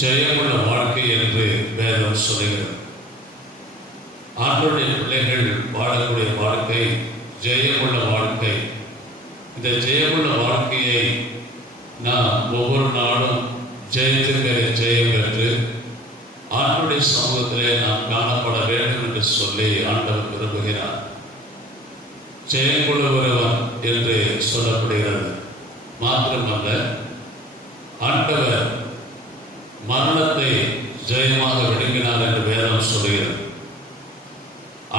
ஜெயமுள்ள வாழ்க்கை என்று வேதம் சொல்லுகிறது. ஆண்டவருடைய பிள்ளைகள் வாழக்கூடிய வாழ்க்கை ஜெயமுள்ள வாழ்க்கை. இந்த ஜெயமுள்ள வாழ்க்கையை நாம் ஒவ்வொரு நாளும் ஜெயத்திற்கு ஜெயம் பெற்று ஆண்டவருடைய சமூகத்திலே நாம் காணப்பட வேண்டும் என்று சொல்லி ஆண்டவர் விரும்புகிறார். ஜெயமுள்ள ஒருவன் என்று சொல்லப்படுகிறது. மாத்திரமல்ல, ஆண்டவர் மரணத்தை ஜெயமாக விழுங்கினார் என்று வேதம் சொல்லுகிறது.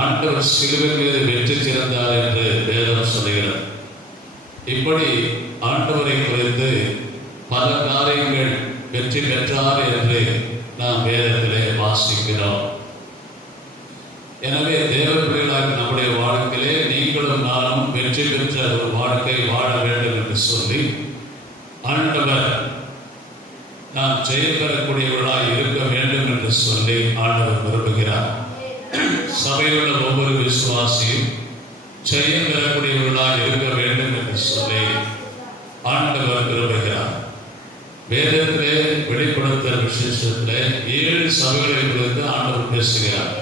ஆண்டவர் சிலுவை மீது வெற்றி சிறந்தார் என்று வேதம் சொல்லுகிறது. இப்படி ஆண்டவரை குறித்து பல காரியங்கள் வெற்றி பெற்றார் என்று நாம் வேதத்திலே வாசிக்கிறோம். எனவே தேவ பிள்ளைகளாக நம்முடைய வாழ்க்கையிலே நீங்களும் நானும் வெற்றி பெற்ற ஒரு வாழ்க்கை வாழ வேண்டும் என்று சொல்லி ஆண்டவர் நாம் ஜெயம் பெறக்கூடியவர்களாக இருக்க வேண்டும் என்று சொல்லி ஆண்டவர் விரும்புகிறார். சபையுள்ள ஒவ்வொரு விசுவாசியும் ஜெயம் பெறக்கூடியவர்களாக இருக்க வேண்டும் என்று சொல்லி ஆண்டவர் விரும்புகிறார். வேதத்திலே வெளிப்படுத்தல் விசேஷத்திலே 7 சபைகளை குறித்து ஆண்டவர் பேசுகிறார்.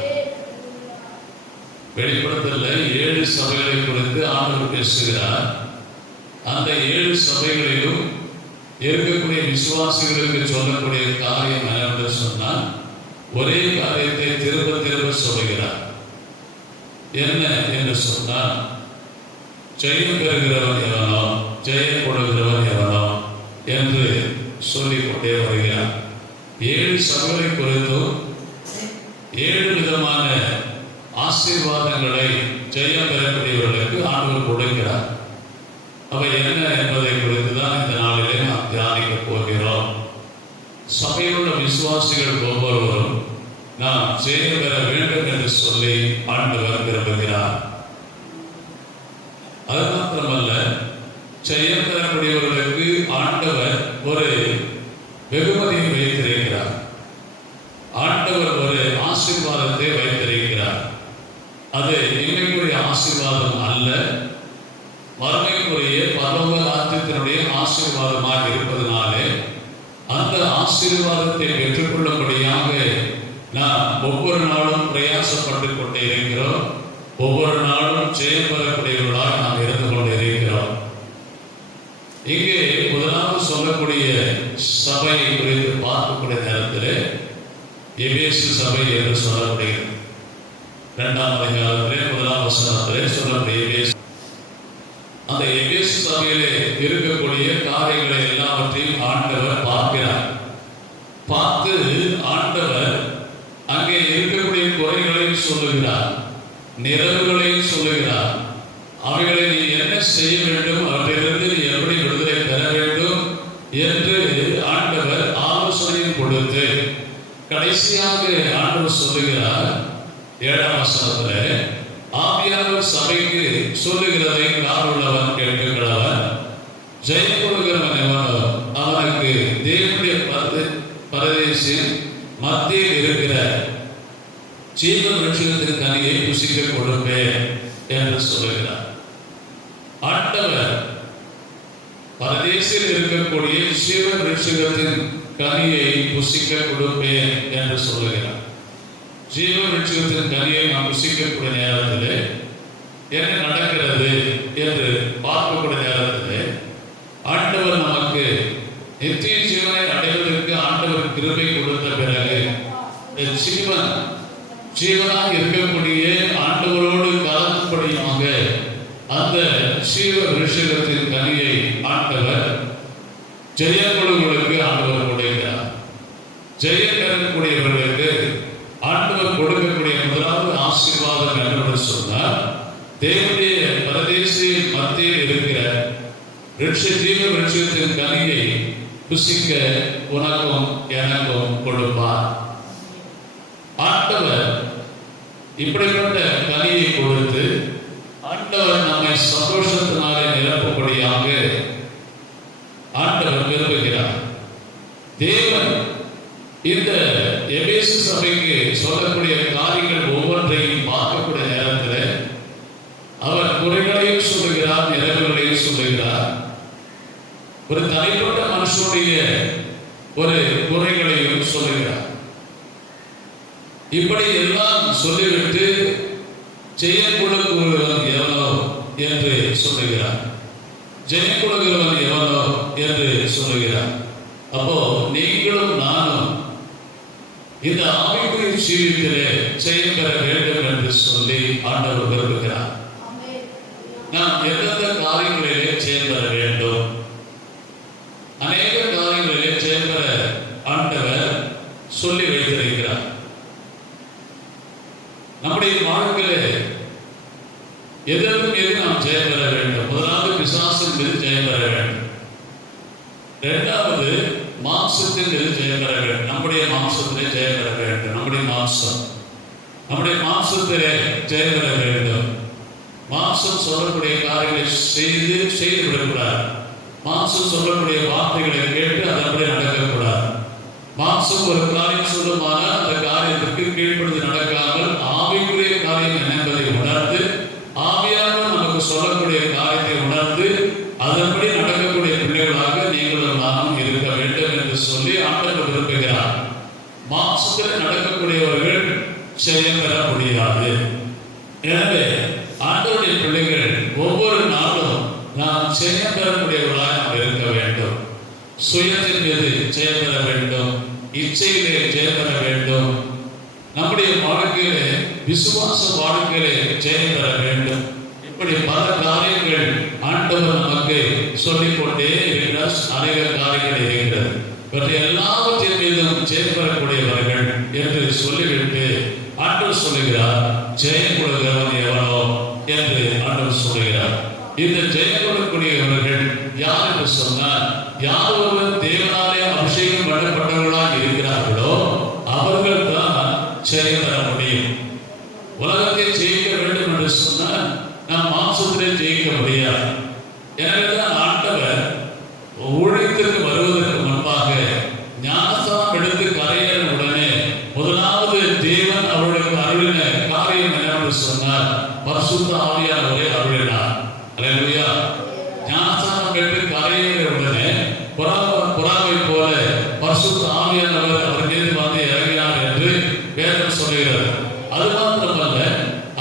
வெளிப்படுத்தல 7 சபைகளை குறித்து ஆண்டவர் பேசுகிறார். அந்த 7 சபைகளிலும் இருக்கக்கூடிய விசுவாசிகளுக்கு சொல்லக்கூடிய காரியம் என்னவென்று சொன்னால், ஒரே காரியத்தை திரும்ப திரும்ப சொல்லுகிறார். என்ன என்று சொன்னால், ஜெயம் பெறுகிறவன் எவனோ, ஜெயம் கொடுக்கிறவன் எவனோ என்று சொல்லிக் கொண்டே வருகிறார். 7 சபைகளை குறித்தும் 7 விதமான ஆசீர்வாதங்களை ஜெயம் பெறக்கூடியவர்களுக்கு ஆண்டவர் கொடுக்கிறார். அவை என்ன என்பதை குறித்து தான் இந்த நாளிலே நாம் தியானிக்க போகிறோம். சபையில் உள்ள விசுவாசிகள் ஒவ்வொருவரும் நாம் ஜெயம் பெற வேண்டும் என்று சொல்லி ஆண்டவர் விரும்புகிறார். அது மாத்திரமல்ல, ஜெயம் பெறக்கூடியவர்களுக்கு ஆண்டவர் ஒரு வெகுமதியை வைத்திருக்கிறார். ஆண்டவர் ஒரு ஆசீர்வாதத்தை வைத்திருக்கிறார். அது இன்மைக்குரிய ஆசீர்வாதம் அல்ல, மறுமைக்குரிய பரலோக ராஜ்யத்தினுடைய ஆசீர்வாதமாக இருப்பதனாலே அந்த ஆசீர்வாதத்தை பெற்றுக்கொள்ளும்படியாக நாம் ஒவ்வொரு நாளும் பிரயாசப்பட்டு கொண்டே இருக்கிறோம். ஒவ்வொரு நாளும் ஜெயம் பெறக்கூடியவர்களாக நாம் இருந்து கொண்டே இருக்கிறோம். இங்கே முதலாவது சொல்லக்கூடிய சபையை குறித்து பார்க்கக்கூடிய நேரத்தில் எபேசு சபை என்று சொல்லப்படுகிறது. 2ஆம் அதிகாரத்திலே 1ஆம் வசனத்திலே சொல்லக்கூடிய எபேசு, அந்த எபேசு சபையிலே இருக்கக்கூடிய காரியங்களை எல்லாவற்றையும் ஆண்டவர் பார்க்கிறார். பார்த்து ஆண்டவர் அங்கே இருக்கக்கூடிய குறைகளையும் சொல்லுகிறார், நிறைவுகளையும் சொல்லுகிறார். அவைகளை நீ என்ன செய்ய வேண்டும், அவற்றிலிருந்து நீ எப்படி விடுதலை பெற வேண்டும் என்று ஆண்டவர் ஆலோசனையும் கொடுத்து கடைசியாக ஆண்டவர் சொல்லுகிறார் 7ஆம் வசனத்தில், ஆவியானவர் சபைக்கு சொல்லுகிறதை காதுள்ளவன் கேட்கிறவன், ஜெயம் கொடுக்கிறவன் எவனோ அவனுக்கு தேவனுடைய பரதேசின் மத்தியில் இருக்கிற ஜீவ விருட்சத்தின் கனியை புசிக்க கொடுப்பேன் என்று சொல்லுகிறார். ஆண்டவர் பரதேசில் இருக்கக்கூடிய ஜீவ விருட்சத்தின் கனியை புசிக்க கொடுப்பேன் என்று சொல்லுகிறார். ஜீவ விருட்சத்தின் கனியை நாம் புசிக்கக்கூடிய நேரத்தில் என்ன நடக்கிறது என்று பார்க்கக்கூடிய நேரத்தில் ஆண்டவர் நமக்கு நித்திய ஜீவனை அடைவதற்கு ஆண்டவர் கிருபை கொடுத்த பிறகு ஜீவனாக இருக்கக்கூடிய ஆண்டவரோடு கலந்துபடியாக அந்த ஜீவ விருட்சத்தின் கனியை ஆண்டவர் ஜெயங்களுக்கு ஆண்டவர் கொடுக்கிறார். ஜெயம் பெறக்கூடியவர்களுக்கு ஆண்டவர் கொடுக்கக்கூடிய முதலாவது ஆசீர்வாதம் என்று சொன்னார், தேவனுடைய பரதேசி மத்தியில் இருக்கிற ஜீவ விருட்சத்தின் கனியை புசிக்க உனக்கும் எனக்கும் கொடுப்பார். ஆண்டவர் இப்படிப்பட்ட கனியை கொடுத்து ஆண்டவர் நம்மை சந்தோஷத்தினாலே நிரப்பும்படியாக ஆண்டவர் விரும்புகிறார். தேவன் இந்த எபேசு சபைக்கு சொல்லக்கூடிய காரியங்கள் ஒவ்வொன்றையும் பார்க்கக்கூடிய நேரத்தில் அவர் குறைகளையும் சொல்லுகிறார், நிறைவுகளையும் சொல்லுகிறார். ஒரு தனிப்பட்ட மனுஷனுடைய ஒரு குறைகளையும் சொல்லுகிறார். இப்படி எல்லாம் சொல்லிவிட்டு ஜெயம் கொடுக்கிறவன் எவனோ என்று சொல்லுகிறார். ஜெயம் கொடுக்கிறவன் எவனோ என்று சொல்லுகிறார். அப்போ நீங்களும் நானும் இந்த ஆவிக்குரிய ஜீவியத்திலே ஜெயம் பெற வேண்டும் என்று சொல்லி ஆண்டவர் விரும்புகிறார். நாம் எந்தெந்த காரியங்களிலே ஜெயம் பெற வேண்டும்? அநேக காரியங்களிலே ஜெயம் பெற ஆண்டவர் சொல்லி வைத்திருக்கிறார். நம்முடைய வாழ்க்கையிலே எதற்கும் எது நாம் ஜெயம் பெற வேண்டும். முதலாவது பிசாசின் மீது ஜெயம் பெற வேண்டும். இரண்டாவது மாம்சத்தின் மீது ஜெயம் பெற வேண்டும். நம்முடைய மாம்சத்திலே ஜெயம் பெற வேண்டும். நம்முடைய மாம்சத்திலே ஜெயம் பெற வேண்டும். மாம்சம் சொல்லக்கூடிய காரியங்களை செய்து விடக்கூடாது. மாம்சம் சொல்லக்கூடிய வார்த்தைகளை கேட்டு அதன்படி நடக்கக்கூடாது. மாம்சம் ஒரு காரியம் சொல்லுமானால் அந்த காரியத்திற்கு கீழ்ப்படுத்தி நடக்காமல் ஆவிக்குரிய காரியம் என்பதை உணர்ந்து, ஆவியானவர் நமக்கு சொல்லக்கூடிய காரியத்தை உணர்ந்து அதன்படி நடக்கக்கூடிய பிள்ளைகளாக நீங்களும் நானும் இருக்க வேண்டும் என்று சொல்லி ஆண்டவர் விரும்புகிறார். மாம்சத்தில் நடக்கக்கூடியவர்கள் ஜெயம் பெற முடியாது. எனவே ஆண்டவருடைய பிள்ளைகள் ஒவ்வொரு நாளும் நாம் ஜெயம் பெறக்கூடியவர்களாக நாம் இருக்க வேண்டும். சுயத்தின் மீது ஜெயம் பெற வேண்டும். இச்சையிலே ஜெயம் பெற வேண்டும். நம்முடைய வாழ்க்கையிலே விசுவாச வாழ்க்கையிலே ஜெயம் பெற வேண்டும். இப்படி பல காரியங்கள் ஆண்டவர் நமக்கு சொல்லிக்கொண்டே இருக்கிற அநேக காரியங்கள் இருக்கிறது. இவற்றை எல்லாவற்றின் மீதும் ஜெயம் பெறக்கூடியவர்கள் என்று சொல்லிவிட்டு ஆண்டவர் சொல்லுகிறார், ஜெயம் கொடுக்கிறவன் எவனோ என்று ஆண்டவர் சொல்லுகிறார். இந்த ஜெயம் கொடுக்கக்கூடியவர்கள் யார் என்று சொன்னால், யார் ஒருவர் தேவனாலே அபிஷேகம் பண்ணப்பட்டவர்களாக இருக்கிறார்களோ அவர்கள் தான் ஜெயம் பெற முடியும். உலகத்தை ஜெயிக்க வேண்டும் என்று சொன்னால் நம் மாம்சத்திலே ஜெயிக்க முடியாது. எனவேதான் ஆண்டவர் ஊழியத்திற்கு வருவதற்கு முன்பாக ஞானஸ்தானம் எடுத்து கரையேற உடனே முதலாவது தேவன் அவர்களுக்கு அருளின காரியம் என்னவென்று சொன்னார், பரிசுத்த ஆவியானவரை அருளினார். அல்லேலூயா. ஞானஸ்தானம் பெற்று கரையேற உடனே புறாவை போல பரிசுத்த ஆவியானவர் அவர் மீது வந்து இறங்கினார் என்று வேதம் சொல்லுகிறது. அது மாத்திரமல்ல,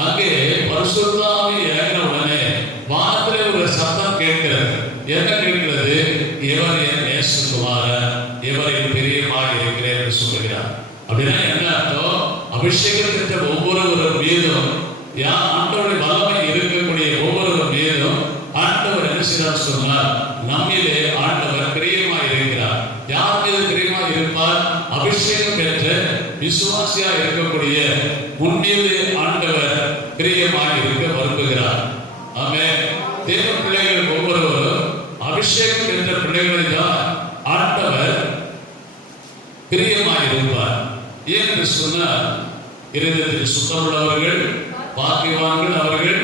அங்கே பரிசுத்த ஆவி இறங்கின உடனே வானத்திலே ஒரு சத்தம் கேட்கிறது. என்ன கேட்கிறது? இவர் என் நேசகுமாரன், இவரில் பிரியமாக இருக்கிறேன் என்று சொல்லுகிறார். அப்படின்னா என்ன அர்த்தம்? அபிஷேகம் பெற்ற ஒவ்வொருவரும் மீதும் ஆண்டவருடைய வல்லமை இருக்கக்கூடிய ஒவ்வொருவர் மீதும் ஆண்டவர் என்ன செய்தார் சொன்னார், நம்மிலே ஆண்டவர் பிரியமாக இருக்கிறார். யார் மீது பிரியமாக இருப்பார்? அபிஷேகம் பெற்ற விசுவாசியா இருக்கக்கூடிய முன்மீது ஆண்டவர் பிரியமாக இருக்க விரும்புகிறார். ஆமென். தேவ பிள்ளைகள் ஒவ்வொருவரும் அபிஷேகம் பெற்ற பிள்ளைகளை தான் ஆண்டவர் பிரியமாக இருப்பார். ஏன் என்று சொன்னால், இருதயத்தில் சுத்தமுள்ளவர்கள் பாக்கியவான்கள், அவர்கள்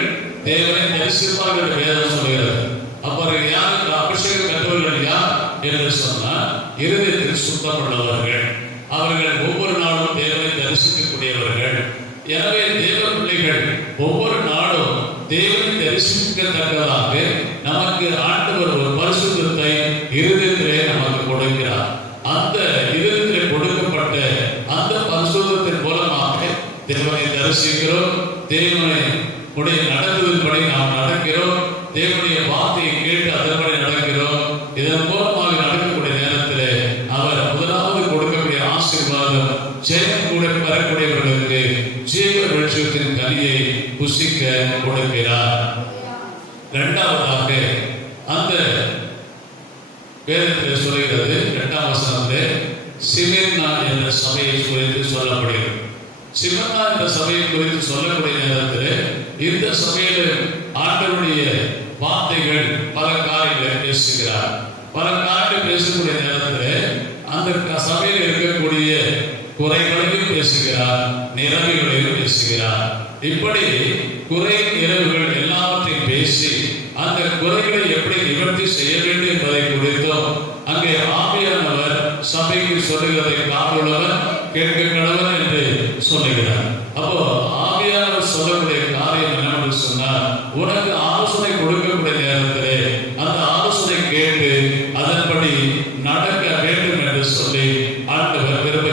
தேவனை தரிசிப்பார்கள் வேதம் சொல்கிறது. அப்புறம் யாருக்கு அபிஷேகம் பெற்றவர்கள் யார் என்று சொன்னால், இருதயத்தில் சுத்தமுள்ளவர்கள், அவர்கள் ஒவ்வொரு நாளும் தேவனை தரிசிக்கக்கூடியவர்கள். எனவே தேவ பிள்ளைகள் ஒவ்வொரு நாளும் தேவனை தரிசிக்கத்தக்கதாக நமக்கு ஆண்டவர் ஒரு பரிசுத்தத்தை இருதயத்திலே நமக்கு கொடுக்கிறார். அந்த இருதயத்திலே கொடுக்கப்பட்ட அந்த பரிசுத்தத்தின் மூலமாக தேவனை தரிசிக்கிறோம். தேவனை உடைய நடத்துவதன்படி நாம் நடக்கிறோம். தேவனுடைய வார்த்தையை கேட்டு அதன்படி நடக்கிறோம். இதன் மூலமாக நடக்கக்கூடிய நேரத்திலே அவர் முதலாவது கொடுக்கக்கூடிய ஆசீர்வாதம், ஜெயம் கூட பெறக்கூடியவர்களுக்கு ஜீவ வெளிச்சத்தின் கனியை புசிக்க கொடுக்கிறார். இரண்டாவதாக அந்த வேதத்தில் சொல்கிறது, 2ஆம் வசனத்திலே சிமெர்னா என்ற சபையை குறித்து சொல்லப்படுகிறது. சிமெர்னா என்ற சபையை குறித்து சொல்லக்கூடிய நேரத்தில் இந்த சபையில் ஆண்டவருடைய வார்த்தைகள் பல காரியங்களை பேசுகிறார். பல காரியங்கள் பேசக்கூடிய நேரத்தில் அந்த சபையில் இருக்கக்கூடிய குறைகளையும் பேசுகிறார், நிறைவுகளையும் பேசுகிறார். இப்படி குறை நிறைவுகள் எல்லாவற்றையும் பேசி அந்த குறைகளை எப்படி நிவர்த்தி செய்ய வேண்டும் என்பதை குறித்தும் அங்கே ஆவியானவர் சபைக்கு சொல்லுகிறதை காதுள்ளவர் கேட்க கடவன் என்று சொல்லுகிறார். அப்போ ஆவியானவர் சொல்லக்கூடிய காரியம் என்னவென்று சொன்னால், உனக்கு ஆலோசனை கொடுக்கக்கூடிய நேரத்திலே அந்த ஆலோசனை கேட்டு அதன்படி நடக்க வேண்டும் என்று சொல்லி ஆண்டவர் விரும்புகிறார்.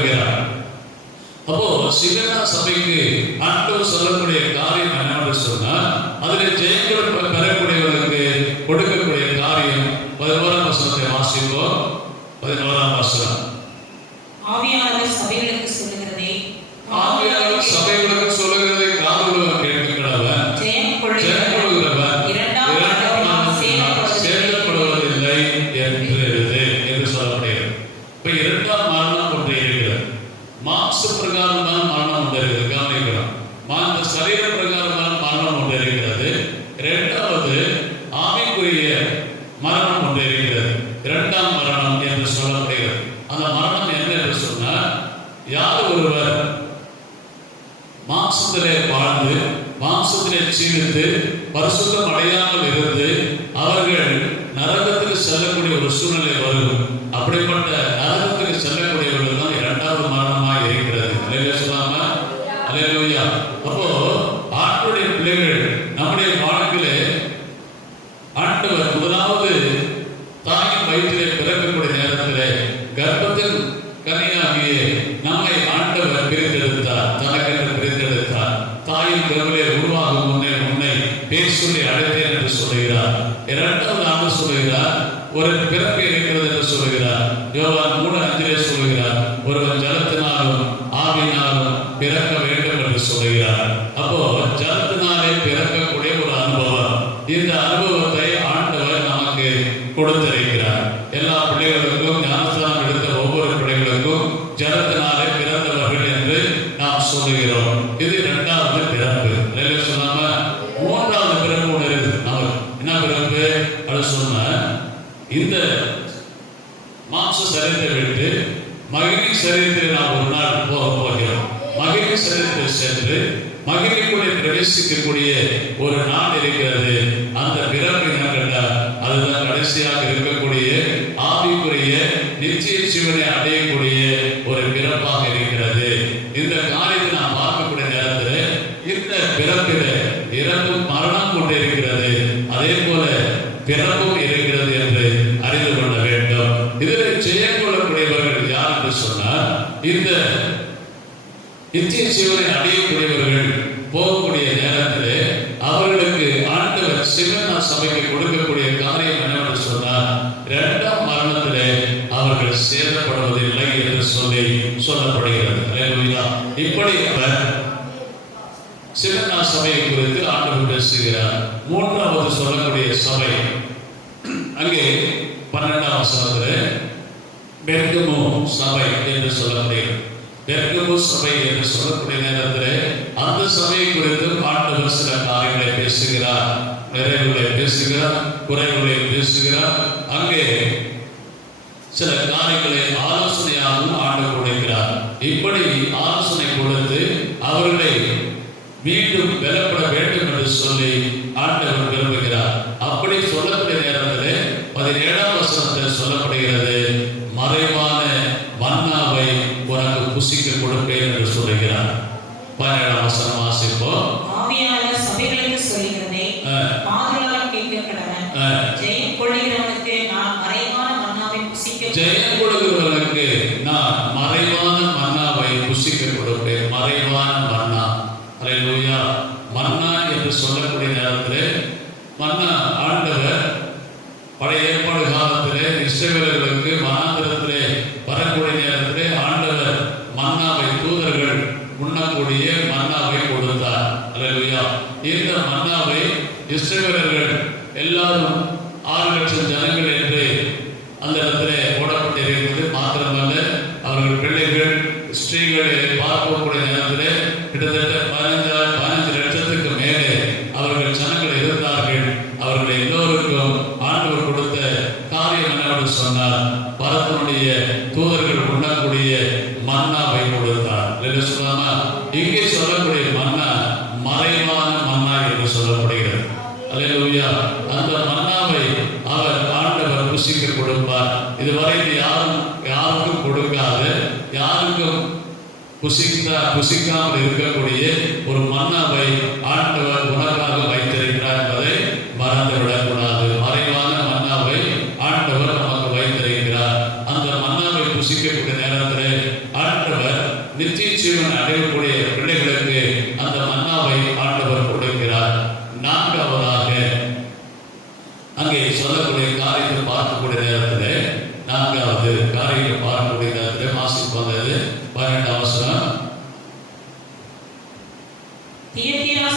சிவனா சபைக்கு ஆண்டவர் சொல்லக்கூடிய காரியம் என்னவென்று சொன்னால், அதில் ஜெயங்கள் பெறக்கூடியவர்களுக்கு கொடுக்கக்கூடிய காரியம் 11ஆம் வசனத்தை வாசிப்போம். 11ஆம் வசனம். ஆவியானவர் சபைகளுக்கு சொல்லுகிறதை காதுள்ளவன் கேட்க கடவன். ஜெயம் கொள்கிறவன் இரண்டாம் மரணம் சேர்க்கப்படுவதில்லை என்று சொல்லப்படுகிறது. இப்ப இரண்டாம் மரணம் ஒன்று இருக்கிறது. மாம்ச பிரகாரம் தான் மரணம் ஒன்று இருக்கிறது. கவனிக்கிறோம். இந்த சரீர பிரகாரம் மரணம் ஒன்று இருக்கிறது. இரண்டாவது ஆவிக்குரிய மரணம் ஒன்று இருக்கிறது. இரண்டாம் மரணம் என்று சொல்லப்படுகிறது. அந்த மரணம் என்ன என்று சொன்னால், யார் ஒருவர் மாம்சத்திலே வாழ்ந்து மாம்சத்திலே ஜீவித்து பரிசுத்தம் அடையாமல் இருந்து அவர்கள் நரகத்துக்கு செல்லக்கூடிய ஒரு சூழ்நிலை வரும். அப்படிப்பட்ட நரகத்துக்கு செல்லக்கூடியவர்கள் தான் இரண்டாவது மரணமாக இருக்கிறது. அல்லேலூயா. அப்போ ஆண்டவருடைய பிள்ளைகள் நம்முடைய வாழ்க்கையிலே ஆண்டவர் முதலாவது தாயின் வயிற்றிலே பிறக்கக்கூடிய நேரத்திலே கர்ப்பத்தில் கன்னியாகிய நம்மை ஆண்டவர் பிரித்தெடுத்தார். தனக்கென்று பிரித்தெடுத்தார். தாயின் கருவிலே உருவாகும் முன்னே உன்னை பேர் சொல்லி அழைத்தேன் என்று சொல்லுகிறார். இரண்டாவது ஆண்டு சொல்லுகிறார், ஒரு பிறப்பு இருக்கிறது என்று சொல்லுகிறார். யோவான் 3:5 சொல்லுகிறார், ஒருவன் ஜலத்தினாலும் ஆவியினாலும் பிறக்க வேண்டும் என்று சொல்லுகிறார். அப்போ ஜலத்தினாலே பிறக்கக்கூடிய ஒரு அனுபவம், இந்த அனுபவத்தை ஆண்டவர் நமக்கு கொடுத்திருக்கிறார். எல்லா பிள்ளைகளுக்கும், ஞானஸ்தானம் எடுத்த ஒவ்வொரு பிள்ளைகளுக்கும் ஜலத்தினாலே பிறந்தவர்கள் என்று நாம் சொல்லுகிறோம். இது இரண்டாவது பிறப்பு. சொல்லாம மூன்றாவது பிறப்பு ஒன்று இருக்குது. என்ன பிறப்பு அது சொன்ன, இந்த மாம்ச சரீரத்தை விட்டு மகிழ்ச்சி சரீரத்தில் நாம் ஒரு நாள் போக போகிறோம். மகிழ்ச்சி சரீரத்தில் சென்று மகிழ்ச்சிக்குள்ளே பிரவேசிக்கக்கூடிய ஒரு நாள் இருக்கிறது. அந்த பிறப்பு என்ன கேட்டால், அதுதான் கடைசியாக இருக்கக்கூடிய ஆவிக்குரிய நிச்சய ஜீவனை அடையக்கூடிய ஒரு பிறப்பாக இருக்கிறது. இந்த காரியத்தை நாம் பார்க்கக்கூடிய நேரத்தில் இந்த பிறப்பில இறப்பும் மரணம் கொண்டு இருக்கிறது. அதே போல பிறப்பும் இருக்கிறது என்று அறிந்து கொள்ள வேண்டும். இதில் ஜெயம் கொள்ளக்கூடியவர்கள் யார் என்று சொன்னால், இந்த நித்திய ஜீவனை அடையக்கூடியவர்கள் போகக்கூடிய நேரத்தில் அவர்களுக்கு ஆண்டவர் சிவனா சபைக்கு கொடுக்கக்கூடிய காரியம் என்னவென்று சொன்னால், இரண்டாம் மரணத்திலே அவர்கள் சேதப்படுவதில்லை என்று சொல்லப்படுகிறது. இப்படி அவர் சிவனா சபையை குறித்து ஆண்டவர் பேசுகிறார். மூன்றாவது சொல்லக்கூடிய சபை அங்கே 12ஆம் வசனத்தில் பெர்கமு சபை என்று சொல்லப்படுகிறது. பெர்கமு சபை என்று சொல்லக்கூடிய நேரத்தில் அந்த சபையை குறித்து ஆண்டவர் சில காரியங்களை பேசுகிறார். நிறைவுகளை பேசுகிறார், குறைவுகளை பேசுகிறார். அங்கே சில காரியங்களை ஆலோசனையாகவும் ஆண்டு கொடுக்கிறார். இப்படி ஆலோசனை கொடுத்து அவர்களை மீண்டும் பலப்பட வேண்டும் என்று சொல்லி ஆண்டவர் விரும்புகிறார். அப்படி சொல்லக்கூடிய நேரத்தில் 17ஆம் வசனத்தில் சொல்லப்படுகிறது, மறைவான மன்னாவை உனக்கு புசிக்க கொடுப்பேன் என்று சொல்லுகிறார். 17ஆம் வசனம் வாசிப்போம். ஆவியானவர் சபைகளுக்கு சொல்லுகிறதை மாதுளம் கேட்க கடவன். ஜெயம் கொள்கிறவனுக்கு நான் மறைவான மன்னாவை புசிக்க ஜெயம் கொள்கிறவனுக்கு நான் மறைவான மன்னாவை புசிக்க கொடுப்பேன். மறைவான மன்னா. அல்லேலூயா. மன்னா என்று சொல்லக்கூடிய நேரத்தில் மன்னா ஆண்டவர் பழைய ஏற்பாடு காலத்திலே இஸ்ரவேலர்களுக்கு வனாந்திரத்திலே வரக்கூடிய நேரத்திலே ஆண்டவர் மன்னாவை தூதர்கள் உண்ணக்கூடிய மன்னாவை கொடுத்தார். அல்லேலூயா. இந்த மன்னாவை இஸ்ரவேலர்கள் எல்லாரும் 6 லட்சம் ஜனங்கள் என்று அந்த இடத்திலே போடப்பட்டிருக்கிறது. மாத்திரமல்ல, அவர்கள் பிள்ளைகள் ஸ்ரீகளை பார்க்கக்கூடிய நேரத்திலே கிட்டத்தட்ட 15 லட்சத்துக்கு மேலே அவர்கள் ஜனங்கள் இருந்தார்கள். அவர்கள் எல்லோருக்கும் ஆண்டவர் கொடுத்த காரியம் என்னவென்று சொன்னார், பரத்தினுடைய தூதர்கள் உண்ணக்கூடிய மன்னாவை கொடுத்தார். இங்கே சொல்லக்கூடிய மன்னா மறைவான மன்னா என்று சொல்லப்படுகிறது. அல்லேலூயா. அந்த மன்னாவை அவர் ஆண்டவர் புசிக்க கொடுப்பார். இதுவரை யாருக்கும் கொடுக்காத, யாருக்கும் புசிக்காமல் இருக்கக்கூடிய ஒரு மன்னாவை ஆண்டவர் உனக்காக வைத்திருக்கிறார் என்பதை மறந்துவிடக்கூடாது. மறைவான மன்னாவை ஆண்டவர் நமக்கு வைத்திருக்கிறார். அந்த மன்னாவை புசிக்கக்கூடிய நேரத்தில் ஆண்டவர் நித்திய ஜீவன் அடையக்கூடிய பிள்ளைகளுக்கு அந்த மன்னாவை ஆண்டவர் கொடுக்கிறார். நான்காவதாக அங்கே சொல்லக்கூடிய காரியத்தை பார்க்கக்கூடிய நேரத்தில், நான்காவது காரியத்தை பார்க்கக்கூடிய நேரத்தில் வாசிப்பு வந்தது 12ஆம் வசனம். தியத்தீரா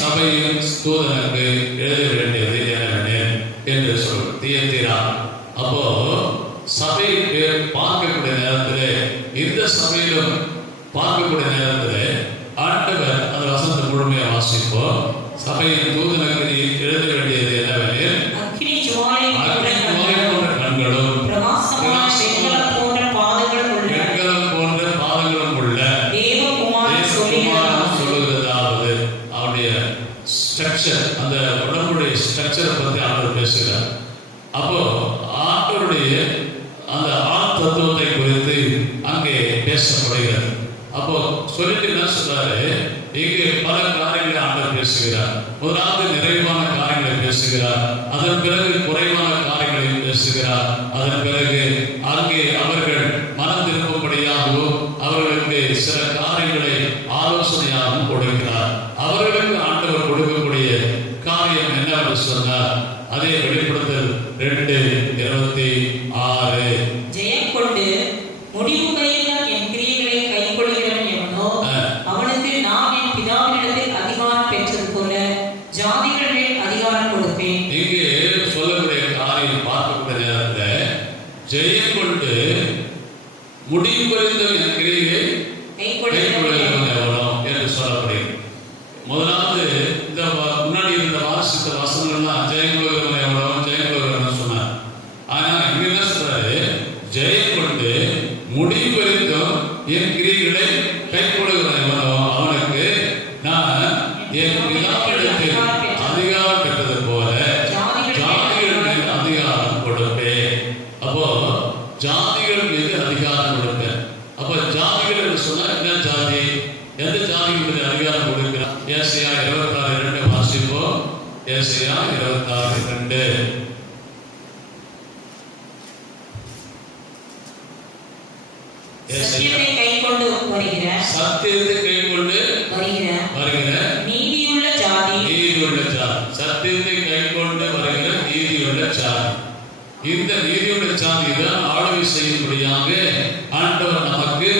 சபையின் தூதனுக்கு எழுத வேண்டியது என்னவெனில் என்று சொல்லும். தியத்தீரா அப்போ சபை பார்க்கக்கூடிய நேரத்தில், இந்த சபையிலும் பார்க்கக்கூடிய நேரத்தில் ஆண்டவர் அந்த வசனத்தை முழுமையாக வாசிப்போம். சபையின் தூதனுக்கு நீ எழுத வேண்டியது என்னவெனில், அக்கினி ஜுவாலை போன்ற கண்களும் பிரகாசமான வெண்கலம் போன்ற பாதங்களும் உள்ள தேவகுமாரன் சொல்லுகிறதாவது அவருடைய ஸ்ட்ரக்சர், அந்த உடம்புடைய ஸ்ட்ரக்சரை பற்றி ஆண்டவர் பேசுகிறார். அப்போ ஆண்டவருடைய அந்த ஆண் தத்துவத்தை குறித்து அங்கே பேசப்படுகிறது. அப்போ சொல்லிட்டு என்ன சொல்றாரு, இங்கு பல காரியங்களை ஆண்டவர் பேசுகிறார். முதலாவது நிறைவான காரியங்களை பேசுகிறார், அதன் பிறகு குறைவான காரியங்களை பேசுகிறார், அதன் பிறகு அங்கே அவர்கள் மனம் திரும்பும்படியாகவும் அவர்களுக்கு சில காரியங்களை ஆலோசனையாகவும் கொடுக்கிறார். அவர்களுக்கு ஆண்டவர் கொடுக்கக்கூடிய காரியம் என்னவென்று சொன்னார், அதே வெளிப்படுத்தல் 2:26 ஜெயம் கொண்டு முடிவு கையில் என் கிரியைகளை கைக்கொள்கிறவன் எவனோ அவனுக்கு நான் என் பிதாவினிடத்தில் அதிகாரம் பெற்றது போல ஜாதிகள் மேல் அதிகாரம் கொடுப்பேன். இங்கே சொல்லக்கூடிய காரியம் பார்க்கக்கூடிய நேரத்தில், ஜெயம் கொண்டு முடிவு குறித்த என் கிரியைகளை கைக்கொள்கிறவன் எவனோ என்று சொல்லப்படுகிறது. முதலாவது இந்த முன்னாடி இருந்த வாசித்த வசனங்கள்லாம் ஜெயம் கொள்கிறவன் எவனோ, ஜெயம் கொள்கிறவன் சொன்னார். ஆனா இங்க என்ன சொல்றாரு, ஜெயம் கொண்டு முடிவு குறித்தும் என் கிரியைகளை கைக்கொள்கிறவன் எவனோ அவனுக்கு நான் என் பிதாவினிடத்தில் அதிகாரம் பெற்றது போல ஜாதிகள் மீது அதிகாரம் கொடுப்பேன். அப்போ ஜாதிகள் மீது அதிகாரம் கொடுப்பேன். அப்போ ஜாதிகள் என்று சொன்னா என்ன ஜாதி, எந்த ஜாதிகள் மீது அதிகாரம் கொடுக்கிறார்? ஏசாயா 26:2 வாசிப்போம். ஏசாயா 26:2 சத்தியத்தை கைக்கொண்டு வருகிற நீதியுள்ள ஜாதி, சத்தியத்தை கைக்கொண்டு வருகிற நீதியுள்ள ஜாதி. இந்த நீதியுள்ள ஜாதி தான் ஆளுகை செய்யும்படியாக ஆண்டவர் நமக்கு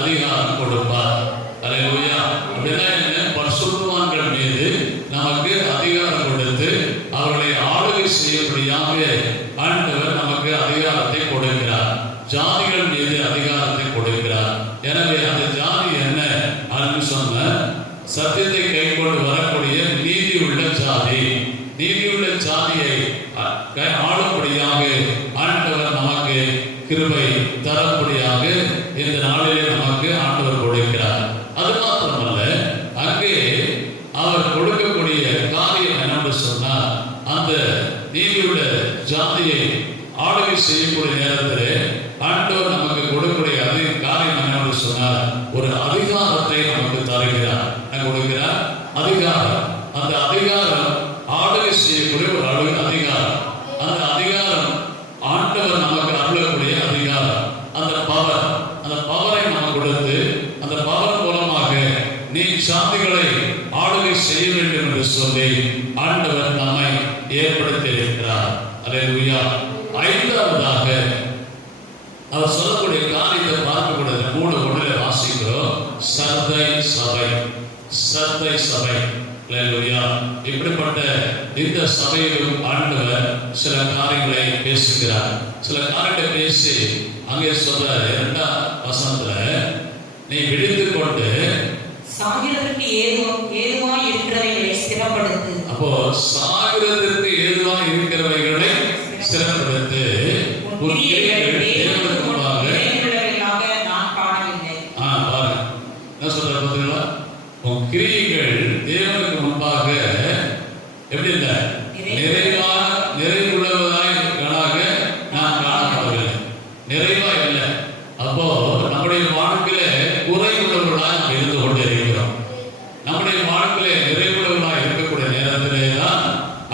அதிகாரம் கொடுப்பார். அல்லேலூயா. அப்படின்னா என்ன, பரிசுத்தவான்கள் மீது நமக்கு அதிகாரம் கொடுத்து அவர்களை ஆளுகை செய்யும்படியாக ஆண்டவர் நமக்கு அதிகாரத்தை கொடுக்கிறார். ஜாதிகள் மீது அதிகாரத்தை கொடுக்கிறார். எனவே அந்த ஜாதி என்ன அப்படின்னு சொன்ன, சத்தியத்தை கைக்கொண்டு வரக்கூடிய நீதி உள்ள ஜாதி. நீதியுள்ள ஜாதியை ஆளும்படியாக ஆண்டவர் நமக்கு கிருபை தரப்படியாக இந்த நாளிலே நமக்கு ஆண்டவர் கொடுக்கிறார். அது மாத்திரமல்ல, அங்கே அவர் கொடுக்கக்கூடிய காரியம் என்னென்று சொன்னால், அந்த நீதியுள்ள ஜாதியை ஆளுகை செய்யக்கூடிய நேரத்தில் ஆண்டவர் நமக்கு கொடுக்கக்கூடிய காரியம் என்னவென்று சொன்னால், ஒரு அதிகாரத்தை நமக்கு தருகிறார். கொடுக்கிறார் அதிகாரம். அந்த அதிகாரம் ஆளுகை செய்யக்கூடிய ஒரு அதிகாரம். அந்த அதிகாரம் ஆண்டவர் நமக்கு அருளக்கூடிய அதிகாரம். அந்த பவரை நமக்கு கொடுத்து, அந்த பவர் மூலமாக நீ சாதிகளை ஆளுகை செய்ய வேண்டும் என்று சொல்லி ஆண்டவர் நம்மை ஏற்படுத்தி இருக்கிறார். அல்லேலூயா. ஐந்தாவதாக அவர் சொல்லக்கூடிய காரியத்தை பார்க்கக்கூடிய 3:1 வாசிக்கிறோம். சர்தை சபை. அல்லேலூயா. இப்படிப்பட்ட இந்த சபையிலும் ஆண்டவர் சில காரியங்களை பேசுகிறார். சில காரியங்களை பேசி அங்கே சொல்றாரு 2ஆம் வசனத்துல, நீ விழித்துக் கொண்டு சாகிறதற்கு ஏதுவாய் இருக்கிறவைகளை ஸ்திரப்படுத்து. அப்போ சாகிறதற்கு ஏதுவாய் இருக்கிறவைகளை ஸ்திரப்படுத்து. கிரியைகள் தேவனுக்கு முன்பாக எப்படி இல்லை, நிறைவுள்ளவதாக நாம் காணப்படவில்லை, நிறைவா இல்லை. அப்போ நம்முடைய வாழ்க்கையில குறை உள்ளவர்களாக நாம் இருந்து கொண்டு இருக்கிறோம். நம்முடைய வாழ்க்கையில நிறைவுள்ளவர்களாக இருக்கக்கூடிய நேரத்திலே தான்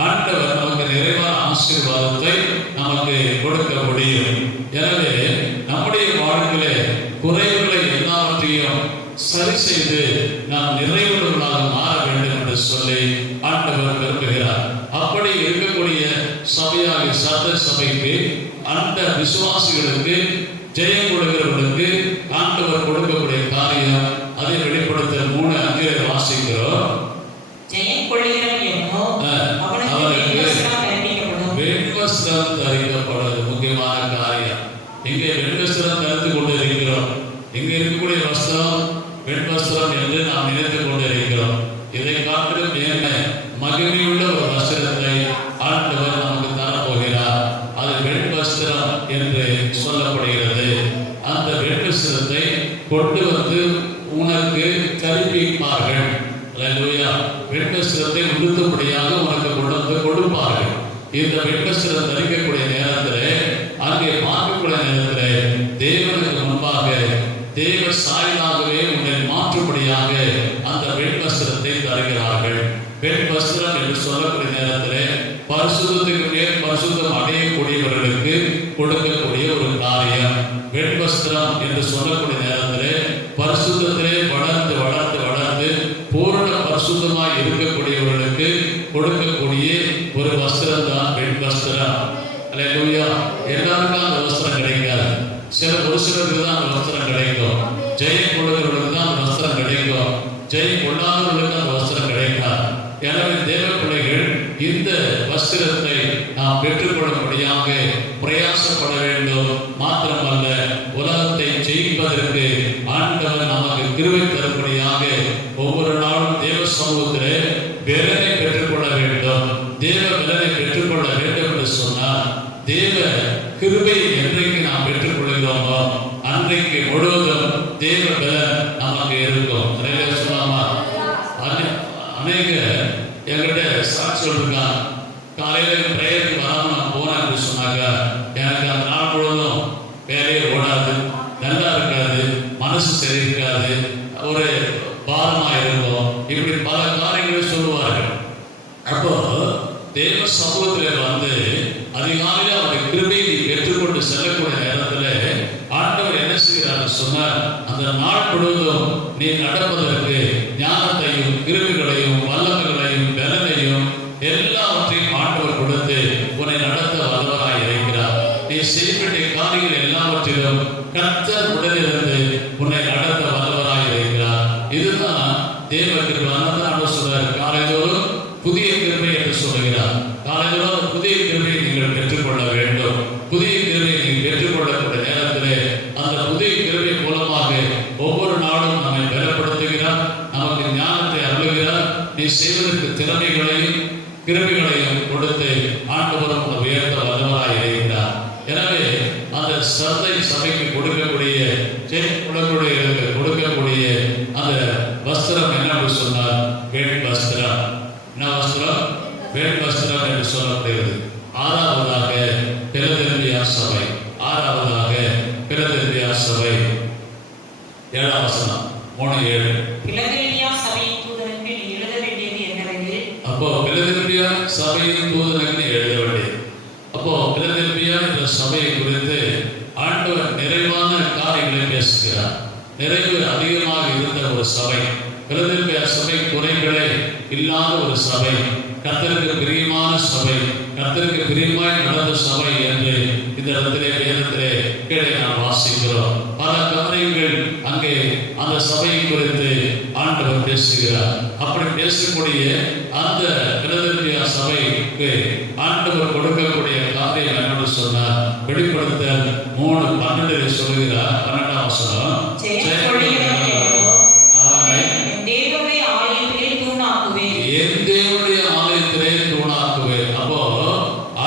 ஆண்டவர் நமக்கு நிறைவான ஆசீர்வாதத்தை நமக்கு கொடுக்க முடியும். எனவே நம்முடைய வாழ்க்கையில குறை சரி செய்து நாம் நிறைவுள்ளவர்களாக மாற வேண்டும் என்று சொல்லி ஆண்டவர் விரும்புகிறார். அப்படி இருக்கக்கூடிய சபையாக சர்த சபைக்கு அந்த விசுவாசிகளுக்கு ஜெயம் கொடுக்கிறவர்களுக்கு ஆண்டவர் கொடுக்கக்கூடிய காரியம் அதை வெளிப்படுத்த 3:5 வாசிக்கிறோம். ஜெயம் கொள்ளுகிறவன் எவனோ அவனுக்கு வெண்வஸ்திரம் தரிக்கப்படுவது முக்கியமான காரியம். இங்கே வெண்வஸ்திரம் தரித்து கொண்டு இருக்கிறோம். இங்கே இருக்கக்கூடிய வஸ்திரம் வெண்வஸ்திரம் என்று நாம் நினைத்துக் கொண்டு இருக்கிறோம். இதை காட்டிலும் என்ன மகிமையுள்ள ஒரு வஸ்திரத்தை ஆண்டவர் நமக்கு தரப்போகிறார். அது வெண்வஸ்திரம் என்று சொல்லப்படுகிறது. அந்த வெண்வஸ்திரத்தை கொண்டு வந்து உனக்கு தரிப்பிப்பார்கள். வெண்வஸ்திரத்தை உடுத்தும்படியாக உனக்கு கொண்டு வந்து கொடுப்பார்கள். இந்த வெண்வஸ்திரம் தரிக்கக்கூடிய நேரத்தில் அங்கே பார்க்கக்கூடிய நேரத்தில் தேவனுக்கு முன்பாக தேவ சாயலாகவே உன்னை மாற்றும்படியாக அந்த வெண்வஸ்திரத்தை தருகிறார்கள். வெண்வஸ்திரம் என்று சொல்லக்கூடிய நேரத்தில் பரிசுத்தத்துக்கு மேல் பரிசுத்தம் அடையக்கூடியவர்களுக்கு கொடுக்கக்கூடிய ஒரு காரியம். வெண்வஸ்திரம் என்று சொல்லக்கூடிய நேரத்தில் பரிசுத்தத்திலே வளர்ந்து வளர்ந்து வளர்ந்து பூரண பரிசுத்தமாய் இருக்கக்கூடியவர்களுக்கு கொடுக்கக்கூடிய ஒரு வஸ்திரம் தான் வெண்வஸ்திரம். அல்லேலூயா. எல்லாருக்கும் அந்த வஸ்திரம் கிடைக்காது. ஒரு சிலருக்கு தான் அந்த வஸ்திரம் கிடைக்கும். ஜெயம் கொடுக்கிறவர்களுக்கு தான் அந்த வஸ்திரம் கிடைக்கும். ஜெயம் கொள்ளாதவர்களுக்கு அந்த வஸ்திரம் கிடைக்காது. எனவே தேவ பிள்ளைகள் இந்த வஸ்திரத்தை நாம் பெற்றுக்கொள்ளும்படியாக பிரயாசப்பட வேண்டும். மாத்திரமல்ல, உலகத்தை ஜெயிப்பதற்கு ஆண்டவர் நமக்கு கிருபை தரும்படியாக ஒவ்வொரு நாளும் தேவ சமூகத்திலே பலனை பெற்றுக்கொள்ள வேண்டும். தேவ பலனை பெற்றுக்கொள்ள வேண்டும் என்று சொன்னால் தேவ கிருபை என்றைக்கு நாம் பெற்றுக்கொள்கிறோமோ அன்றைக்கு முழுவதும் தேவ பலன் நமக்கு இருக்கும். சொல்லாமா? அநேக என்கிட்ட சாட்சி சொல்லிருக்காங்க. காலையில் பிரேயருக்கு வராமல் நான் போனேன் அப்படின்னு சொன்னாங்க. எனக்கு அந்த நாள் முழுவதும் வேலையே ஓடாது, நல்லா இருக்காது, மனசு சரி இருக்காது, ஒரு பாரமாக இருக்கும். இப்படி பல காரியங்களை சொல்லுவார்கள். அப்போ தேவ சமூகத்தில் வந்து அதிகாலையில் அவருடைய கிருபையை பெற்றுக்கொண்டு செல்லக்கூடிய நேரத்தில் ஆண்டவர் என்ன செய்கிறார் சொன்னார், அந்த நாள் முழுவதும் நீ நடப்பதற்கு ஞானத்தையும் கிருபைகளையும் வல்லமைகளையும் பலனையும் எல்லாவற்றையும் ஆண்டவர் கொடுத்து உன்னை நடத்த வல்லவராய் இருக்கிறார். நீ செய்ய வேண்டிய காரியங்கள் எல்லாவற்றிலும் கர்த்தர் உடனிருந்து உன்னை நடத்த வல்லவராய் இருக்கிறார். இதுதான் தேவ கிருபை. ஆண்டவர் சொல்றார், காலைதோறும் புதிய கிருபை என்று சொல்லுகிறார். காலைதோறும் புதிய கிருபையை நீங்கள் பெற்றுக்கொள்ள வேண்டும். புதிய கிருபையை நீங்கள் பெற்றுக்கொள்ளக்கூடிய நேரத்திலே அந்த புதிய கிருபை மூலமாக ஒவ்வொரு நாளும் நம்மை பலப்படுத்துகிறார், நமக்கு ஞானத்தை அருளுகிறார். நீ செய்வதற்கு திறமைகளையும் கிருபைகளையும் கொடுத்து ஆண்டவரும் உயர்த்த வல்லவராய் இருக்கிறார். எனவே அந்த சர்தை சபைக்கு கொடுக்கக்கூடிய கொடுக்கக்கூடிய அந்த வஸ்திரம் என்னன்னு சொன்னார், வெண் வஸ்திரம். என்ன வஸ்திரம்? வெண் வஸ்திரம் என்று சொல்லப்படுகிறது. ஆறாவதாக பிலதெல்பியா சபை. ஆறாவதாக பிலதெல்பியா சபை 7ஆம் வசனம் 3:7. பிலதெல்பியா சபையின் தூதனுக்கு நீ எழுத வேண்டியது என்னவெனில். அப்போ பிலதெல்பியா சபையின் தூதனுக்கு எழுத வேண்டியது. அப்போ பிலதெல்பியா என்ற சபையை குறித்து ஆண்டவர் நிறைவான காரியங்களை பேசுகிறார். நிறைவு அதிகமாக இருந்த ஒரு சபை. பிலதெல்பியா சபை குறைகளே இல்லாத ஒரு சபை, கர்த்தருக்கு பிரியமான சபை, கர்த்தருக்கு பிரியமாய் நடந்த சபை என்று இந்த இடத்திலே வேதத்திலே கீழே நாம் வாசிக்கிறோம். பல காரியங்கள் அங்கே அந்த சபையை குறித்து ஆண்டவர் பேசுகிறார். அப்படி பேசக்கூடிய அந்த பிலதெல்பியா சபைக்கு ஆண்டவர் கொடுக்கக்கூடிய காரியம் என்னன்னு சொன்னார், வெளிப்படுத்தல் 3:12 சொல்லுகிறார். 12ஆம் வசனம், என் தேவனுடைய ஆலயத்திலே தூணாக்குவேன். அப்போ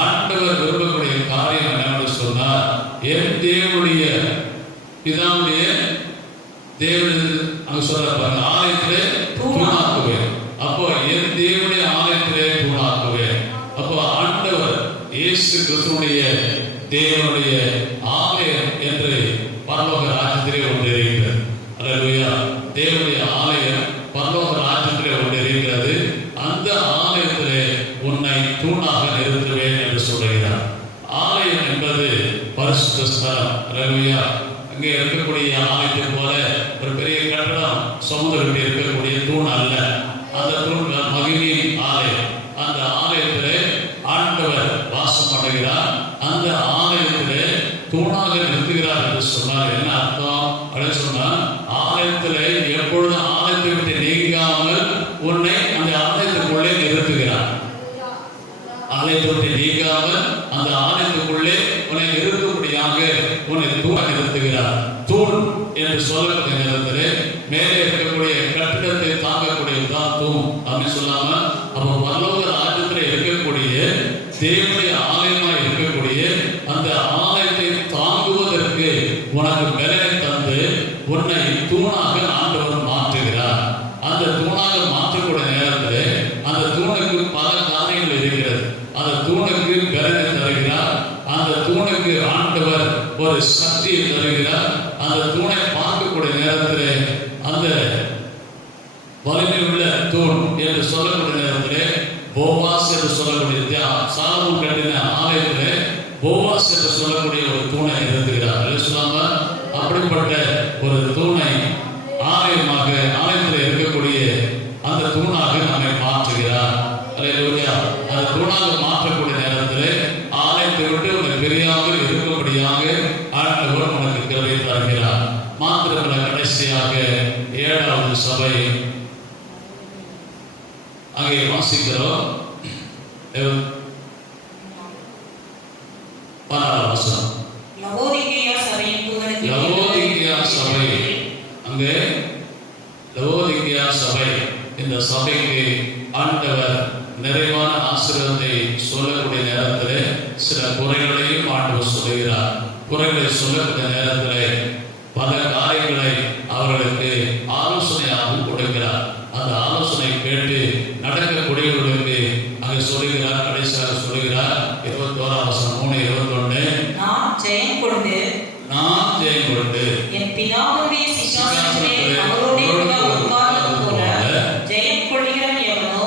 ஆண்டவர் விரும்பக்கூடிய காரியம் என்னன்னு சொன்னார், என் தேவனுடைய பிதாவுடைய தேவன் அங்க சொல்ற ஆலயத்திலே தூணாக்குவேன். அப்போ என் தேவனுடைய ஆலயத்திலே தூணாக்குவேன். அப்போ ஆண்டவர் இயேசு கிறிஸ்துவுடைய தேவனுடைய ஆலயம் என்று பரலோக ராஜ்யத்திலே ஒன்று இருக்கிறது. அல்லேலூயா. தேவனுடைய ஆலயம் பரலோக ராஜ்யத்திலே ஒன்று இருக்கிறது. அந்த ஆலயத்திலே உன்னை தூணாக நிறுத்துவேன் என்று சொல்கிறார். ஆலயம் என்பது பரிசுத்த ஸ்தலம். அல்லேலூயா. அங்கே இருக்கக்கூடிய ஆலயத்தை போல ஒரு பெரிய கட்டடம் சுமந்துகிட்டு இருக்கக்கூடிய தூண் அல்ல. அந்த தூண் மகிமையின் ஆலயம். அந்த ஆலயத்திலே ஆண்டவர் வாசம் பண்ணுகிறார். அந்த ஆலயத்திலே தூணாக நிறுத்துகிறார் என்று சொன்னார். என்ன அர்த்தம் அப்படின்னு சொன்னா, ஆலயத்திலே எப்பொழுதும் ஆலயத்தை விட்டு நீங்காமல் உன்னை அந்த ஆலயத்துக்குள்ளே நிறுத்துகிறார். ஆலயத்தை விட்டு நீங்காமல் அந்த ஆலயத்துக்குள்ளே உன்னை நிறுத்தும்படியாக உன்னை தூண நிறுத்துகிறார். தூண் என்று சொல்லக்கூடிய நேரத்திலே மேலே இருக்கக்கூடிய கட்டிடத்தை தாங்கக்கூடியதுதான் தூண் அப்படின்னு சொல்லாம, அப்ப பரலோக ராஜ்யத்தில் இருக்கக்கூடிய தேவனுடைய ஆலயமாக இருக்கக்கூடிய அந்த ஆலயத்தை தாங்குவதற்கு உனக்கு பலனை தந்து உன்னை தூணாக ஆண்டவர் மாற்றுகிறார். அந்த தூணாக மாற்றக்கூடிய நேரத்தில் அந்த தூணுக்கு பல காரியங்கள் இருக்கிறது. அந்த தூணுக்கு பலனை தருகிறார். அந்த தூணுக்கு ஆண்டவர் ஒரு சக்தியை தருகிறார். அந்த தூணை பார்க்கக்கூடிய நேரத்தில் அந்த வலிமை உள்ள தூண் என்று சொல்லக்கூடிய நேரத்தில் போவாஸ் என்று சொல்லக்கூடிய சாலமோன் கட்டின ஆலயத்தில் போவாஸ் என்று சொல்லக்கூடிய ஒரு தூணை நிறுத்துகிறார். சொல்லாம அப்படிப்பட்ட ஒரு தூணை ஆலயமாக ஆலயத்தில் இருக்கக்கூடிய அந்த தூணாக நம்மை மாற்றுகிறார். அந்த தூணாக மாற்றக்கூடிய நேரத்தில் ஆலயத்தை விட்டு உனக்கு பிரியாமல் இருக்கும்படியாக ஆண்டவர் உனக்கு கிருபை தருகிறார். மாத்திரமல்ல, கடைசியாக 7வது சபை அங்கே வாசிக்கிறோம். 12வது வசனம். லவோதிக்கேயா சபை அங்கே லவோதிக்கேயா சபை, இந்த சபைக்கு ஆண்டவர் நிறைவான ஆசீர்வாதத்தை சொல்லக்கூடிய நேரத்தில் சில குறைகளையும் ஆண்டவர் சொல்லுகிறார். குறைகளை சொல்லக்கூடிய நேரத்தில் பல காரியங்களை அவர்களுக்கு ஆலோசனையாகவும் கொடுக்கிறார். அந்த ஆலோசனை கேட்டு நடக்கக்கூடியவர்களுக்கு அங்கே சொல்லுகிறார். கடைசியாக சொல்லுகிறார் 21வது வசனம் 3:21. நான் ஜெயம் கொண்டு என் பிதாவுடைய சிங்காசனத்திலே அவரோடே கூட உட்கார்ந்தது போல ஜெயம் கொள்கிறவன் எவனோ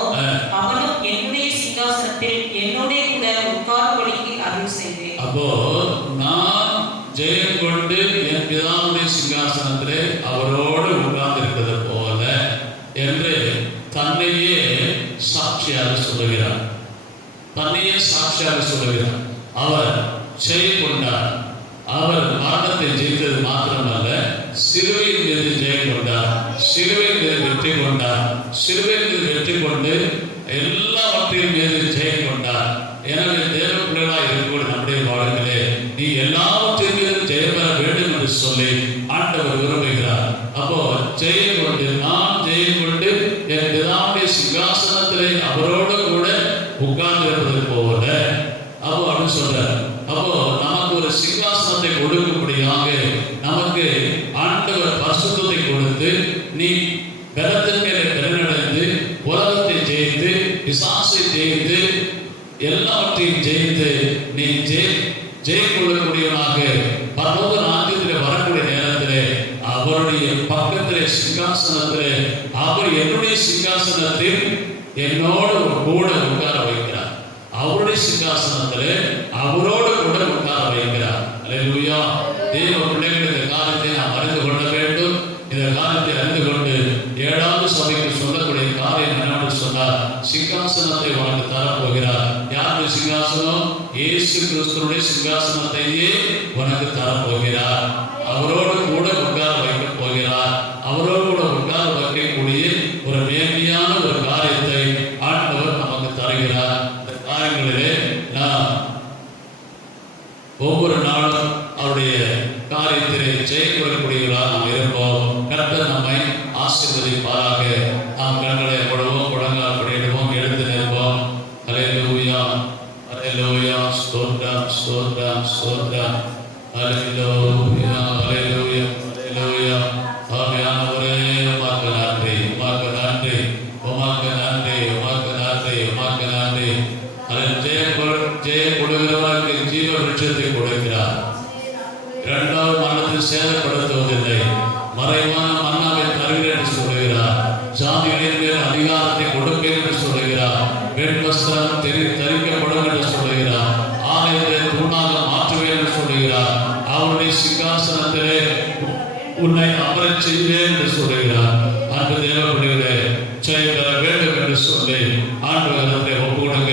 அவனும் என்னுடைய சிங்காசனத்தில் என்னோடே கூட உட்காரும்படிக்கு அருள் செய்வேன். அப்போ நான் ஜெயம் கொண்டு என் பிதாவுடைய சிங்காசனத்திலே அவரோடு உட்கார்ந்து இருக்கிறது போல என்று தன்னையே சாட்சியாக சொல்லுகிறார். தன்னையே சாட்சியாக சொல்லுகிறார். அவர் ஜெயம் கொண்டார். அவர் மரணத்தை ஜெயித்தது மாத்திரமல்ல, சிலுவையின் மீது ஜெயம் கொண்டார். சிலுவையின் மீது வெற்றி கொண்டார். சிலுவையின் மீது வெற்றி கொண்டு எல்லாவற்றையும் மீது ஜெயம் கொண்டார். எனவே தேவ பிள்ளைகளாக இருக்கக்கூடிய நம்முடைய வாழ்க்கையிலே நீ எல்லாவற்றையும் மீது ஜெயம் பெற வேண்டும் என்று சொல்லி ஆண்டவர் விரும்புகிறார். அப்போ ஜெயம் கொண்டு, நான் ஜெயம் கொண்டு என் பிதாவுடைய சிங்காசனத்திலே அவரோடு கூட உட்கார்ந்து இருப்பது போல அப்போ அப்படின்னு சொல்றார். அப்போ நமக்கு ஒரு சிங்காசனத்தை கொடுக்கும்படியாக நமக்கு ஆண்டவர் பரிசுத்தத்தை கொடுத்து, நீ பலத்தின் மேலே பலனடைந்து உலகத்தை ஜெயித்து பிசாசை ஜெயித்து எல்லாவற்றையும் ஜெயித்து நீ ஜெயம் கொள்ளக்கூடியவனாக பரலோக ராஜ்யத்தில் வரக்கூடிய நேரத்திலே அவருடைய பக்கத்திலே சிங்காசனத்திலே அவர் என்னுடைய சிங்காசனத்தில் என்னோடு கூட உட்கார வைக்கிறார். அவருடைய சிங்காசனத்திலே அவரோடு கூட உட்கார வைக்கிறார். அல்லேலூயா. தேவ பிள்ளைகள் இந்த காரியத்தை நாம் அறிந்து கொள்ள வேண்டும். இந்த காரியத்தை அறிந்து கொண்டு 7வது சபைக்கு சொல்லக்கூடிய காரியம் என்னவென்று சொன்னார், சிங்காசனத்தை உனக்கு தரப்போகிறார். யாருடைய சிங்காசனம்? இயேசு கிறிஸ்துவுடைய சிங்காசனத்தையே உனக்கு தரப்போகிறார். அவரோடு கூட உட்கார வைக்க போகிறார். அவரோடு கூட உட்கார வைக்கக்கூடிய ஒரு மேன்மையான ஒரு காரியத்தை ஆண்டவர் நமக்கு தருகிறார். இந்த காரியங்களிலே நாம் ஒவ்வொரு நாளும் அவருடைய காரியத்திலே ஜெயம் கொள்ளக்கூடியவர்களாக நாம் இருப்போம். கர்த்தர் நம்மை ஆசீர்வதிப்பாராக. நாம் கண்களை போடுவோம், முழங்கால் படியிடுவோம், எழுந்து நிற்போம். ஹல்லேலூயா, ஹல்லேலூயா, ஸ்தோத்திரம், ஸ்தோத்திரம், ஸ்தோத்திரம். ஹல்லேலூயா, ஹல்லேலூயா, ஹல்லேலூயா. ஆவியானவரே, உமக்கு நன்றி, உமக்கு நன்றி, உமக்கு நன்றி, உமக்கு நன்றி, உமக்கு நன்றி. ஜெயம் கொடுக்கிறவருக்கு ஜீவ விருட்சத்தை கொடுக்கிறார். 2வது மரணத்தை சேதப்படுத்துவதில்லை. மறைவான மன்னாவை தருகிறேன் என்று சொல்லுகிறார். ஜாதிகளின் மேல் அதிகாரத்தை கொடுப்பேன் என்று சொல்லுகிறார். பெண் வஸ்திரம் தரிக்கப்படும் என்று சொல்லுகிறார். ஆலயத்தை தூணாக மாற்றுவேன் என்று சொல்லுகிறார். அவருடைய சிங்காசனத்திலே உன்னை அமரச் செய்வேன் என்று சொல்லுகிறார். அன்பு தேவ பிள்ளைகளே, ஜெயம் பெற வேண்டும் என்று சொல்லி ஆண்டவரை ஒப்பு கொடுங்க.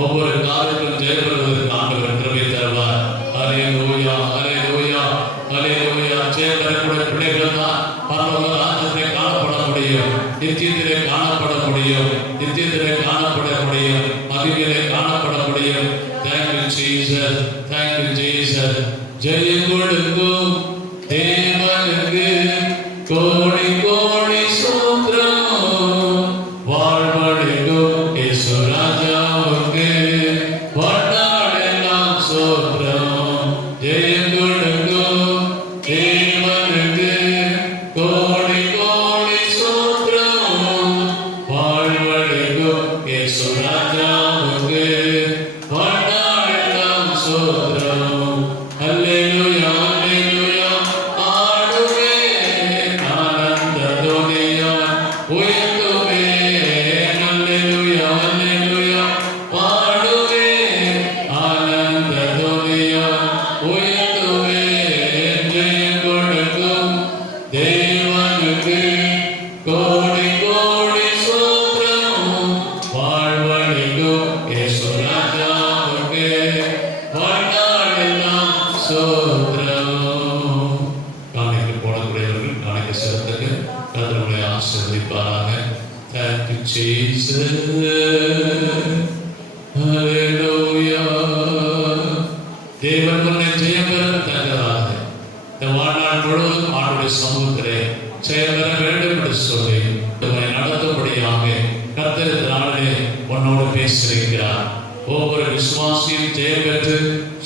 ஒவ்வொரு காலத்திலும் ஜெயம் பெறுவதற்கு ஆண்டவர் கிருபை தருவார். ஹல்லேலூயா, ஹல்லேலூயா, ஹல்லேலூயா. ஜெயம் பெறக்கூடிய பிள்ளைகள் தான் பரலோக ராஜ்யத்திலே காணப்பட முடியும், நித்தியத்திலே காணப்பட முடியும், நித்தியத்திலே காணப்பட முடியும், மகிமையிலே காணப்பட முடியும். Thank you Jesus, thank you Jesus. ஜெயம் கொடுக்கும் தேவனுக்கு கோடி கோடி சூத்திரம், வாழ்வழிக்கும் இயேசு ராஜாவுக்கு வாழ்நாளெல்லாம் சூத்திரம். ஜெயம் கொடுக்கும் தேவனுக்கு கோடி கோடி சூத்திரம், வாழ்வழிக்கும் இயேசு ராஜாவுக்கு வாழ்நாளெல்லாம் சூத்திரம். ஹல்லேலூயா, ஹல்லேலூயா. ஆடுவேன் ஆனந்த துணியால் உயர்த்துவேன். ஹல்லேலூயா, ஹல்லேலூயா. பாடுவேன் ஆனந்த துணியால் உயர்த்துவேன். ஜெயம் கொடுக்கும் தேவனுக்கு கோடி கோடி சூத்திரம், வாழ்வழிக்கும் இயேசு ராஜாவுக்கு வாழ்நாளெல்லாம் சூத்திரம். காணிக்கை போடக்கூடியவர்கள் காணிக்கை செலுத்துங்க. கர்த்தர் உங்களை ஆசீர்வதிப்பாராக. Thank you Jesus. Hallelujah. தேவன் உன்னை ஜெயம் பெற தக்கதாக இந்த வாழ்நாள் முழுவதும் ஆண்டுடைய சமூகத்திலே ஜெயம் பெற வேண்டும் என்று சொல்லி உன்னை நடத்தும்படியாக கர்த்தர் இந்த நாளிலே உன்னோடு பேசியிருக்கிறார். ஒவ்வொரு விசுவாசியும் ஜெயம் பெற்று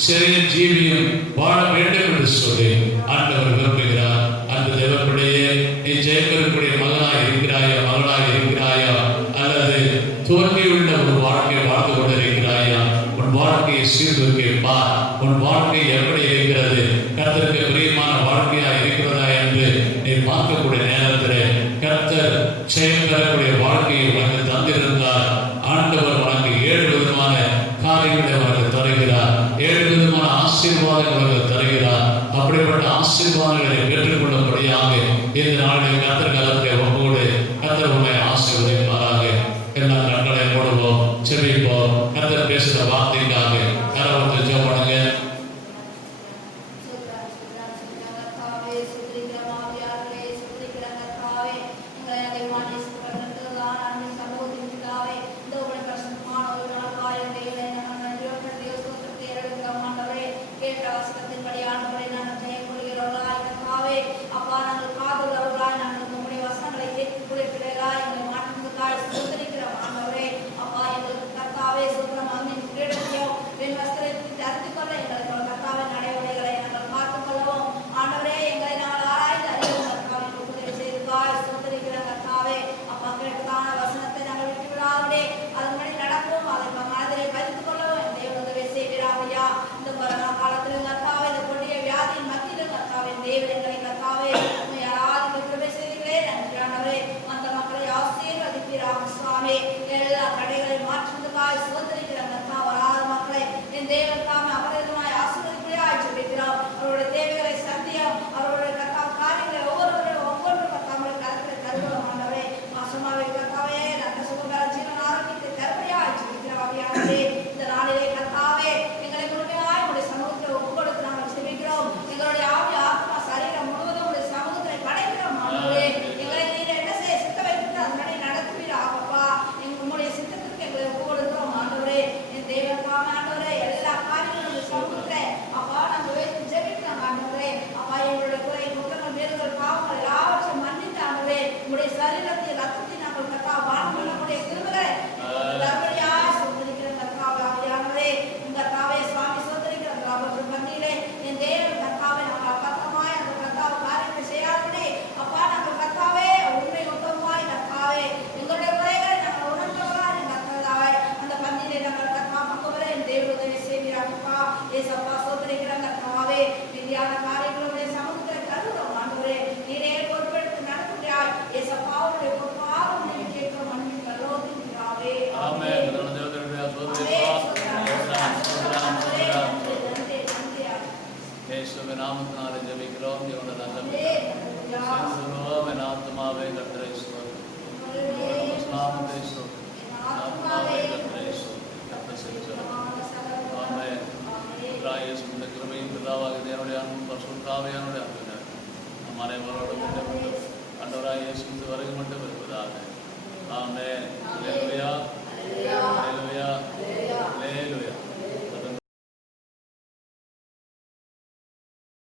சிறிய ஜீவியும் வாழ வேண்டும் என்று சொல்லி ஆண்டவர் விரும்புகிறார். அன்பு தேவப்பிள்ளையே, நீ ஜெயம் பெறக்கூடிய மகனாய் இருக்கிறாயா, மகளாய் இருக்கிறாயா, அல்லது தோல்வியுள்ள ஒரு வாழ்க்கை வாழ்ந்து கொண்டிருக்கிறாயா? உன் வாழ்க்கையை சீர்தூக்கி பார். உன் வாழ்க்கை எப்படி இருக்கிறது? கர்த்தருக்கு பிரியமான வாழ்க்கையாக இருக்கிறதா என்று நீ பார்க்கக்கூடிய நேரத்தில் கர்த்தர் ஜெயம் பெறக்கூடிய வாழ்க்கையை உனக்கு தந்திருந்தார். ஆண்டவர் உனக்கு 7 விதமான காரியங்களை உனக்கு தருகிறார், 7 விதமான ஆசீர்வாதங்களை உனக்கு தருகிறார். அப்படிப்பட்ட ஆசீர்வாதங்களை பெற்றுக்கொள்ளும்படியாக இந்த நாளில் கர்த்தர் காலத்தை ஒவ்வொரு கர்த்தர் உன்னை ஆசீர்வதிப்பாராக. எல்லா கண்களை போடுவோம், செபிப்போம். கர்த்தர் பேசுகிற வார்த்தைக்காக கரவத்தை ஜெபம் பண்ணுங்க. அப்பா எங்களுக்கு கர்த்தாவே அனைவரோடும் ஆண்டவராக இயேசு வருகை மட்டும் இருப்பதாக. ஆமென். அல்லேலூயா.